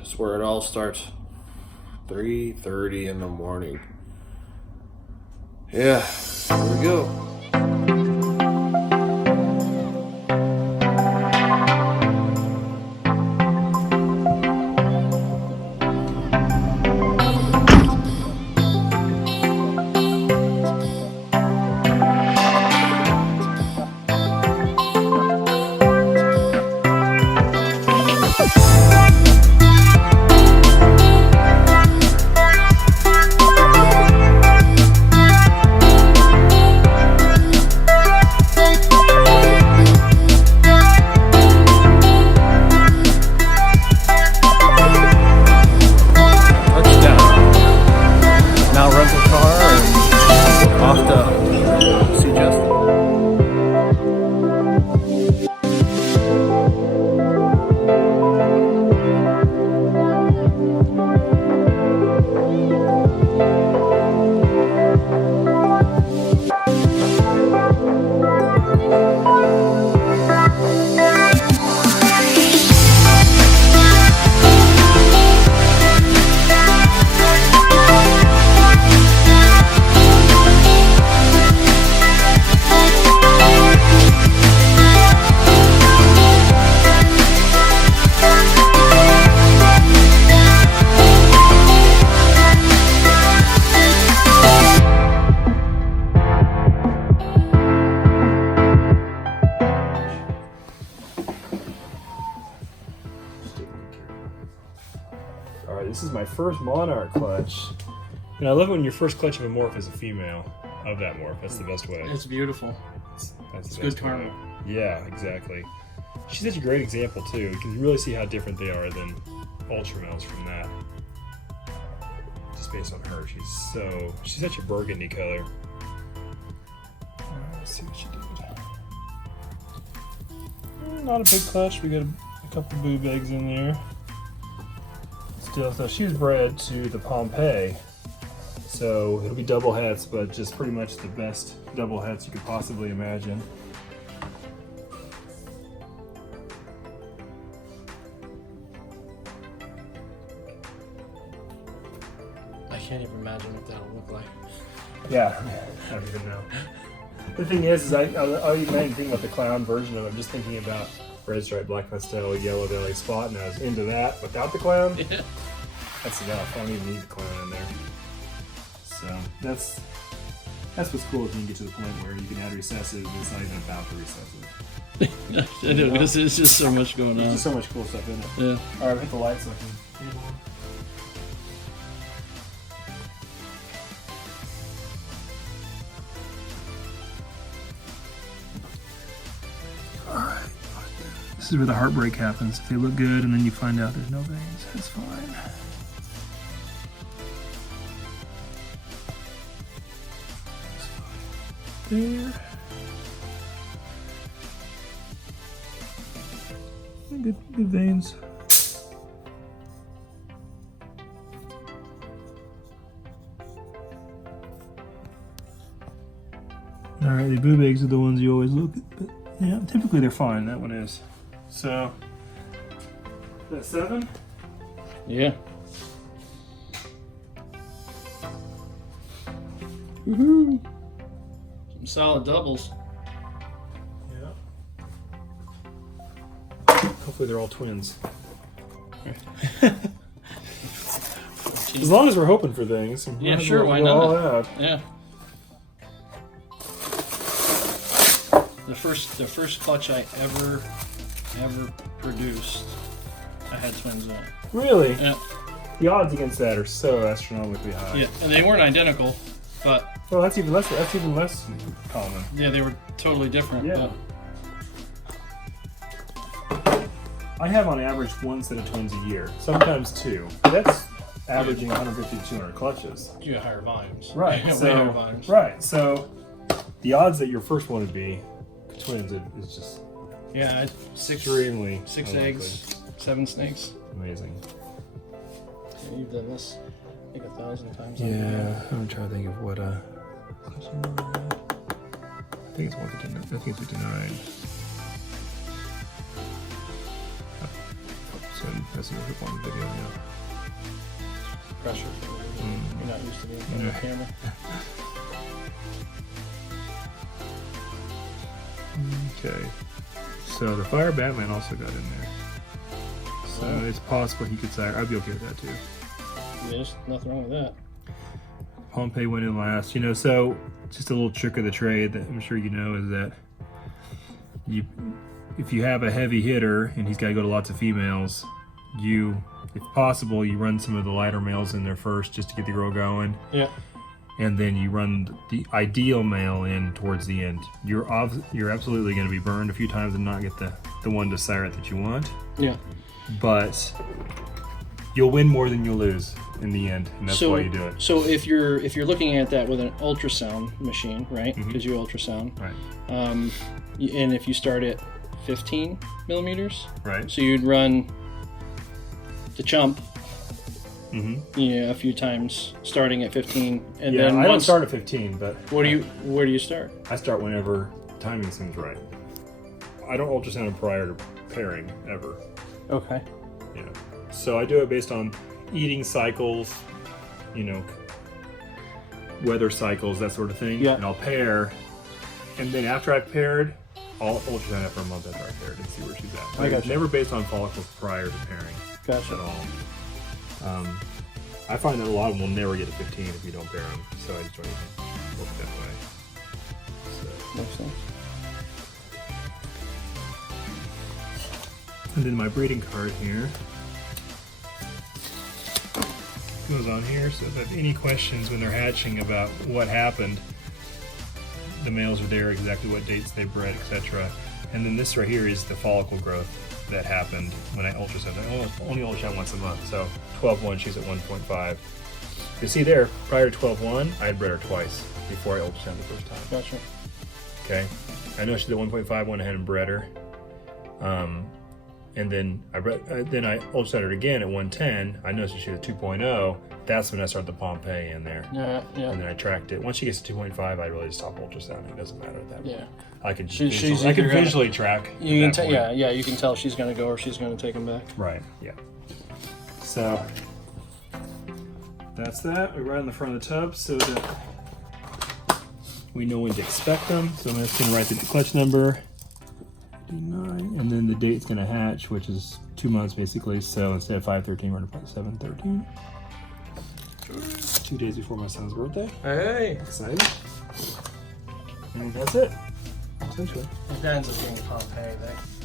It's where it all starts. 3:30 in the morning. Yeah, here we go. Alright, this is my first monarch clutch. And I love it when your first clutch of a morph is a female of that morph. That's the best way. It's beautiful. That's good karma. Yeah, exactly. She's such a great example too. You can really see how different they are than ultra males from that. Just based on her, she's such a burgundy color. Let's see what she did. Not a big clutch. We got a couple boob eggs in there. Still, so she's bred to the Pompeii, so it'll be double hets, but just pretty much the best double hets you could possibly imagine. I can't even imagine what that'll look like. Yeah, I don't even know. The thing is I even didn't think about the clown version of it. I'm just thinking about red stripe, black pastel, yellow belly spot, and I was into that without the clown. Yeah. That's enough. I don't even need the clown in there. So that's what's cool if you can get to the point where you can add recessive and it's not even about the recessive. I know, because there's just so much going on. There's just so much cool stuff in it. Yeah. Alright, hit the light so I can read one. Alright. This is where the heartbreak happens. If they look good and then you find out there's no veins, that's fine. There. Good veins. Alright, the boob eggs are the ones you always look at, but yeah, typically they're fine. That one is. So, is that 7? Yeah. Woohoo! Some solid doubles. Yeah. Hopefully they're all twins. As long as we're hoping for things. Yeah, sure, why not? All out. Yeah. The first clutch I ever produced, I had twins in it. Really? Yeah. The odds against that are so astronomically high. Yeah, and they weren't identical, but well, that's even less common. yeah, they were totally different. Yeah. I have on average one set of twins a year, sometimes 2. That's averaging 150 to 200 clutches. But you have higher volumes. Right. You have So way higher volumes. right. So the odds that your first one would be twins is just Yeah, I had extremely 6 unlikely. eggs, 7 snakes. Amazing. Yeah, you've done this, I think, 1,000 times. Yeah, I'm trying to think of what I think it's 159. I think it's 59. Oh, so That's a good one video now. Pressure. You're not used to being on the camera. Okay. So the Fire Batman also got in there. So it's possible he could sire. I'd be okay with that too. Yeah, there's nothing wrong with that. Pompeii went in last. You know, so just a little trick of the trade that I'm sure you know is that if you have a heavy hitter and he's got to go to lots of females, if possible, you run some of the lighter males in there first just to get the girl going. Yeah. And then you run the ideal male in towards the end. You're absolutely going to be burned a few times and not get the one to sire it that you want. Yeah. But you'll win more than you'll lose in the end, and that's why you do it. So if you're looking at that with an ultrasound machine, right? Because you ultrasound, Right. and if you start at 15 millimeters, Right. so you'd run the chump, Mm-hmm. a few times, starting at 15, and Yeah, then I don't start at 15, but where do you start? I start whenever timing seems right. I don't ultrasound them prior to pairing ever. Okay. Yeah. So I do it based on eating cycles, weather cycles, that sort of thing. Yeah. And I'll pair, and then after I've paired, I'll ultrasound her for a month after I've paired and see where she's at. I gotcha. Never based on follicles prior to pairing Gotcha. at all. I find that a lot of them will never get to 15 if you don't pair them, so I just don't even work that way. So. Makes sense. And then my breeding card here goes on here, so if I have any questions when they're hatching about what happened, the males are there, exactly what dates they bred, etc. And then this right here is the follicle growth that happened when I ultrasound. I only ultrasound once a month, so 12-1, she's at 1.5. You see there, prior to 12-1, I had bred her twice before I ultrasound the first time. Gotcha. Okay, I know she's at 1.5, went ahead and bred her. And then I ultrasounded her again at 110. I noticed she was 2.0. That's when I started the Pompeii in there. Yeah. And then I tracked it. Once she gets to 2.5, I really just stop ultrasounding. It doesn't matter at that point. Yeah. I can She's visually track. You can at that point. yeah. You can tell she's gonna go or she's gonna take them back. Right. Yeah. So that's that. We write on the front of the tub so that we know when to expect them. So I'm just gonna write the clutch number. 9, and then the date's gonna hatch, which is 2 months basically. So instead of 5/13, we're gonna put 7/13. 2 days before my son's birthday. Hey. Excited. And that's it. Essentially. If that ends up being Pompeii,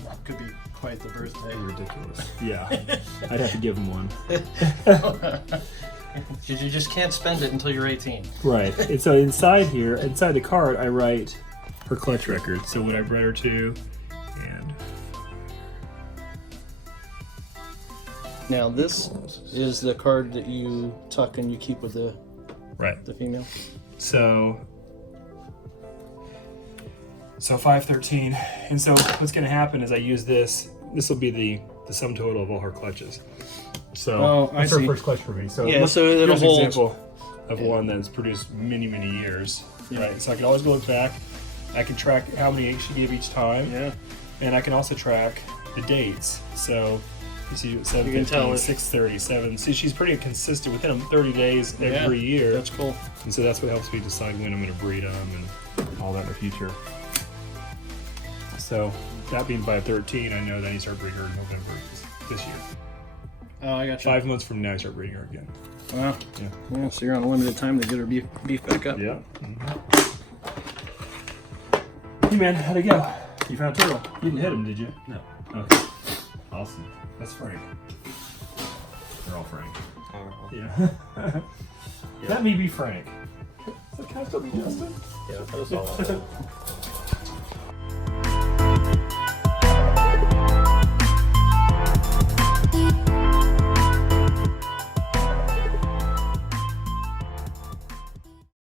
that could be quite the birthday. Ridiculous. Yeah. I'd have to give him one. Because you just can't spend it until you're 18. Right. And so inside here, inside the card, I write her clutch record. So what I bred her to, and Now this is the card that you tuck and you keep with the female. So 5/13, and so what's going to happen is I use this. This will be the sum total of all her clutches. So I that's her see. first clutch for me. So Yeah, so it'll here's an hold. example of one that's produced many years. Yeah. Right. So I can always go look back. I can track how many eggs she gave each time. Yeah. And I can also track the dates. So you see 7/15, can tell 6/37. See, she's pretty consistent within them 30 days every year. That's cool. And so that's what helps me decide when I'm going to breed them and all that in the future. So that being 5/13, I know that I need to start breeding her in November this year. Oh, I got you. 5 months from now, I start breeding her again. Wow. Yeah. So you're on a limited time to get her beef back up. Yeah. Hey man, how'd it go? You found a turtle. You didn't hit him, did you? No. Okay. Awesome. That's Frank. They're all Frank. Yeah. Let me be Frank. Can I still be Justin? Yeah, that was all.